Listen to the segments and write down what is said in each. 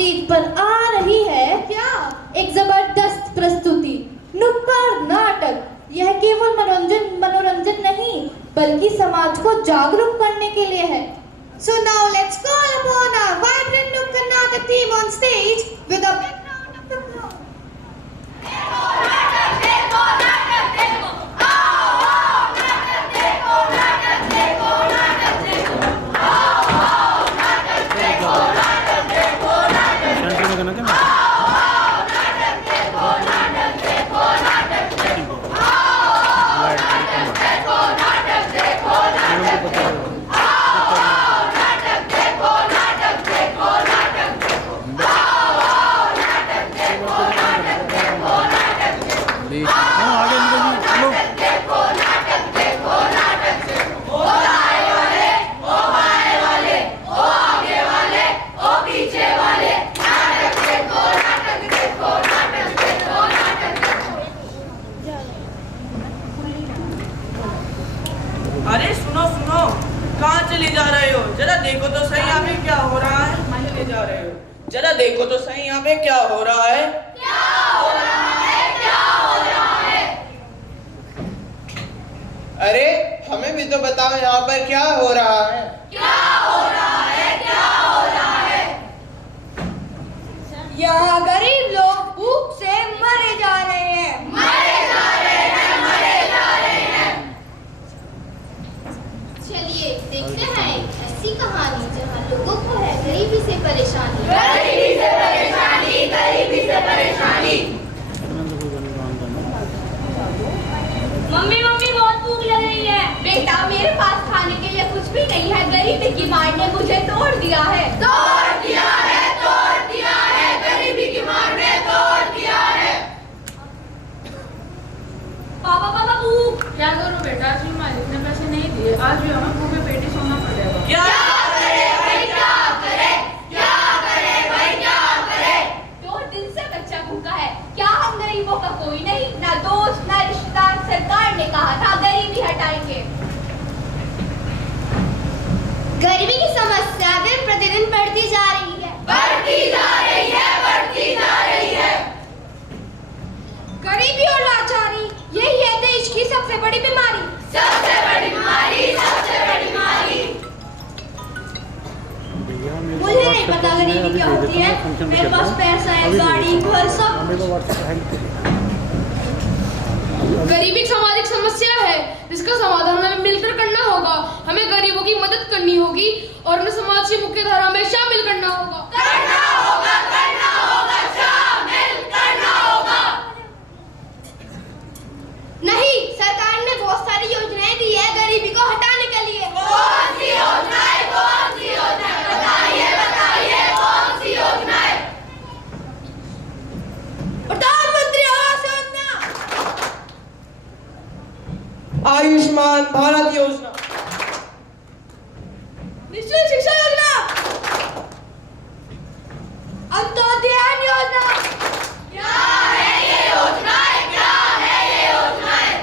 Stage पर आ रही है क्या? एक जबरदस्त प्रस्तुति, नुक्कड़ नाटक। यह केवल मनोरंजन नहीं बल्कि समाज को जागरूक करने के लिए है। So now let's call upon our vibrant Nukkad Natak team on stage with a big round of applause. अरे सुनो सुनो, कहाँ चले जा रहे हो? जरा देखो तो सही यहाँ पे क्या हो रहा है। चले जा रहे हो, जरा देखो तो सही यहाँ पे क्या हो रहा है। क्या हो रहा है? क्या हो रहा है? अरे हमें भी तो बताओ यहाँ पर क्या हो रहा है। क्या हो रहा है? क्या हो रहा है? यहाँ गरीब लोग भूख से मरे जा रहे हैं। मरे जा रहे हैं, मरे जा रहे हैं। चलिए देखते हैं एक ऐसी कहानी जहाँ लोगों को है गरीबी से परेशानी। गरीबी से परेशानी, गरीबी से परेशानी। मम्मी मम्मी बहुत भूख लग रही है। बेटा मेरे पास खाने के लिए कुछ भी नहीं है, गरीबी की मार ने मुझे तोड़ दिया है। तोड़ दिया है, तोड़ दिया है, गरीबी की मार ने तोड़ दिया है। पापा पापा भूख। क्या करूं बेटा, आज भी मालिक ने पैसे नहीं दिए, आज भी हमें भूखे पेट सोना पड़ेगा। क्या करे भाई, क्या करे? क्या करे भाई, क्या करे? 2 दिन से बच्चा भूखा है। क्या हम गरीबों का कोई नहीं? ना दोस्त ना रिश्तेदार। सरकार ने कहा था गरीबी हटाएंगे। गरीबी की समस्या दिन प्रतिदिन बढ़ती जा रही है। बढ़ती जा रही है, बढ़ती जा रही है। गरीबी और लाचारी यही है देश की सबसे बड़ी बीमारी। सबसे बड़ी बीमारी, सबसे बड़ी बीमारी। मुझे नहीं पता गरीबी क्या होती है। मेरे पास पैसा है, गाड़ी, घर, सब। गरीबी एक सामाजिक समस्या है जिसका समाधान हमें मिलकर करना होगा। हमें गरीबों की मदद करनी होगी और उन्हें समाज की मुख्य धारा में शामिल करना होगा। करना होगा, करना होगा, शामिल करना होगा। नहीं, सरकार ने बहुत सारी योजनाएं दी है गरीबी को हटाने के लिए। कौन सी योजनाएं? कौन सी योजनाएं? बताइए, बताइए, कौन सी योजनाएं? प्रधानमंत्री आवास योजना, आयुष्मान भारत योजना, निःशुल्क शिक्षा योजना, अंत्योदय योजना। क्या है ये योजनाएं? क्या है ये योजनाएं?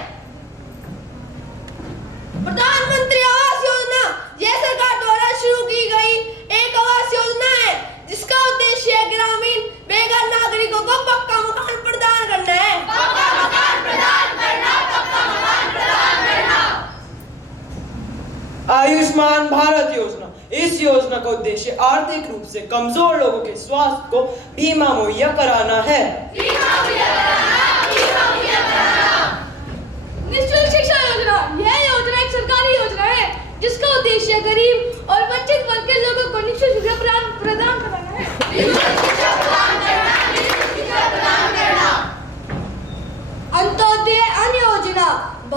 प्रधानमंत्री आवास योजना यह सरकार द्वारा शुरू की गई एक आवास योजना है जिसका उद्देश्य ग्रामीण बेघर नागरिकों को पक्का मकान प्रदान करना है। पक्का मकान प्रदान करना, पक्का मकान प्रदान करना। आयुष्मान भारत योजना। इस योजना का उद्देश्य आर्थिक रूप से कमजोर लोगों के स्वास्थ्य को बीमा मुहैया कराना है। बीमा मुहैया कराना, बीमा मुहैया कराना। निःशुल्क शिक्षा योजना यह योजना एक सरकारी योजना है जिसका उद्देश्य गरीब और वंचित वर्ग के लोगों को निःशुल्क शिक्षा प्रदान कराना है। निःशुल्क शिक्षा प्रदान करना, निःशुल्क शिक्षा प्रदान करना। अंत्योदय अन्न योजना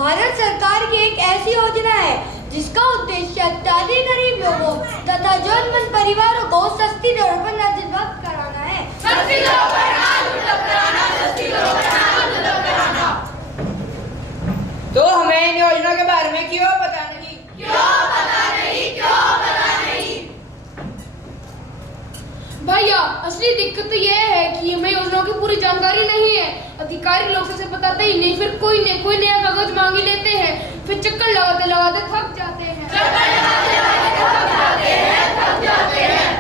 भारत सरकार की एक ऐसी योजना है जिसका उद्देश्य अत्यधिक गरीब लोगों तथा जरूरतमंद परिवारों को सस्ती दरों पर अनाज उपलब्ध कराना है। सस्ती दरों पर अनाज उपलब्ध कराना, सस्ती दरों पर अनाज उपलब्ध कराना। तो हमें इन योजना के बारे में क्यों पता नहीं? क्यों पता नहीं? क्यों पता नहीं? भैया, असली दिक्कत तो यह है कि हमें योजनाओं की पूरी जानकारी नहीं है। अधिकारी लोग से बताते ही नहीं, फिर कोई नया कागज मांग ही लेते हैं, फिर चक्कर लगाते लगाते थक जाते हैं। चक्कर लगाते लगाते थक जाते हैं, थक जाते हैं।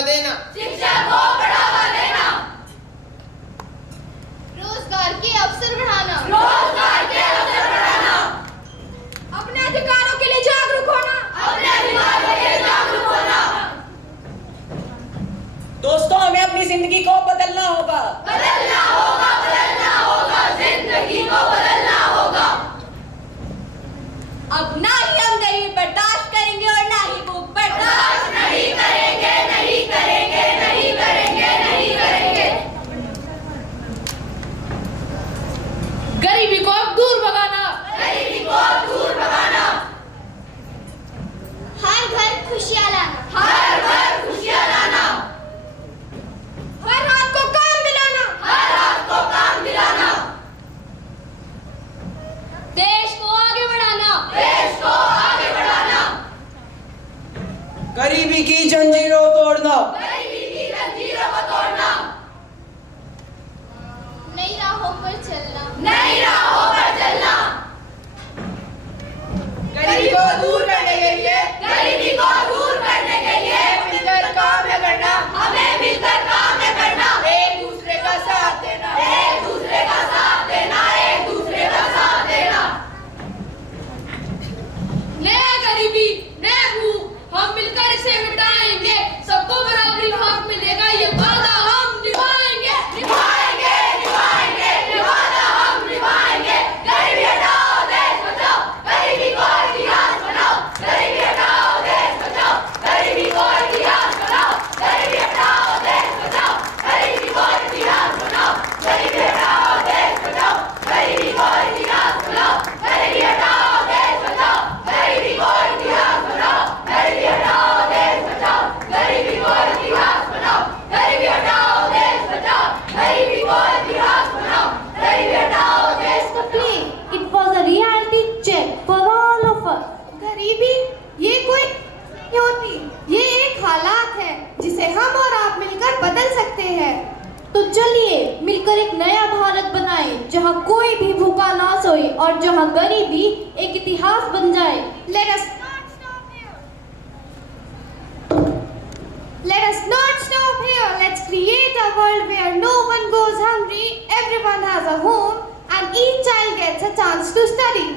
बढ़ावा देना। शिक्षा को बढ़ावा देना। रोजगार के अवसर बढ़ाना। रोजगार के अवसर बढ़ाना। अपने अधिकारों के लिए जागरूक होना। अपने अधिकारों के लिए जागरूक होना। दोस्तों, हमें अपनी जिंदगी को बदलना होगा। बदलना होगा, बदलना होगा, जिंदगी को बदलना होगा। अब ना ही हम गरीबी बर्दाश्त करेंगे और ना ही भूख बर्दाश्त नहीं करेंगे, नहीं करेंगे, नहीं करेंगे, नहीं करेंगे। गरीबी को अब दूर भगाना। गरीबी को दूर भगाना। हर घर खुशियाँ लाना। हर घर खुशियाँ लाना। हर हाथ को काम दिलाना। हर हाथ को काम दिलाना। देश को आगे बढ़ाना। देश को आगे बढ़ाना। गरीबी की जंजीरों तोड़ना। गरीबी की जंजीरों को तोड़ना। नई राहों पर चलना। नई राहों पर चलना। गरीबी को दूर करने के लिए गरीबी को दूर करने के लिए मिलकर काम है करना। हमें मिलकर काम है करना। एक दूसरे का साथ देना। एक दूसरे का साथ देना। एक दूसरे का साथ देना। नया गरीबी, नया भूख, हम मिलकर इसे मिटाएंगे। सबको बराबरी का हक मिलेगा, ये वादा हम निभाएंगे। निभाएंगे, निभाएंगे, निभाना हम निभाएंगे। गरीबी हटाओ, देश बचाओ। गरीबी को इतिहास बनाओ। गरीबी हटाओ, देश बचाओ। गरीबी को इतिहास बनाओ। गरीबी हटाओ, देश बचाओ। गरीबी को इतिहास बनाओ। गरीबी हटाओ, देश बचाओ। गरीबी को इतिहास बनाओ। गरीबी हटाओ, देश बचाओ। गरीबी को इतिहास बनाओ। गरीबी हटाओ, देश बचाओ। गरीबी को इतिहास बनाओ। गरीबी हटाओ, देश बचाओ। गरीबी को इतिहास बनाओ। गरीबी हटाओ, देश बचाओ। It was a reality check for all of us. गरीबी ये कोई नहीं होती, ये एक हालात है जिसे हम और आप मिलकर बदल सकते हैं। तो चलिए मिलकर एक नया भारत बनाएं, जहां कोई भी भूखा ना सोए और जहां गरीबी एक इतिहास बन जाए। Let us not stop here. Let's create a world where no one goes hungry, everyone has a home, and each child gets a chance to study.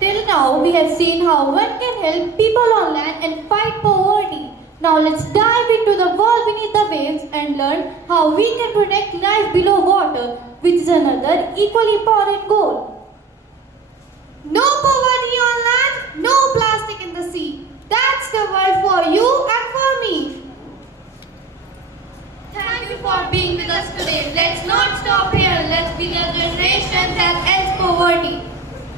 Till now we have seen how one can help people on land and fight poverty. Now let's dive into the world beneath the waves and learn how we can protect life below water, which is another equally important goal. No poverty on land, no plastic in the sea. That's the world for you and for me. Thank you for being with us today. Let's not stop here. Let's be a generation that ends poverty.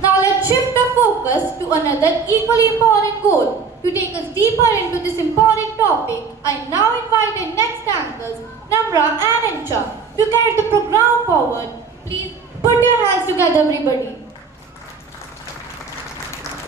Now let's shift the focus to another equally important goal. To take us deeper into this important topic, I now invite our next anchors, Namra and Ancha, to carry the program forward. Please put your hands together, everybody.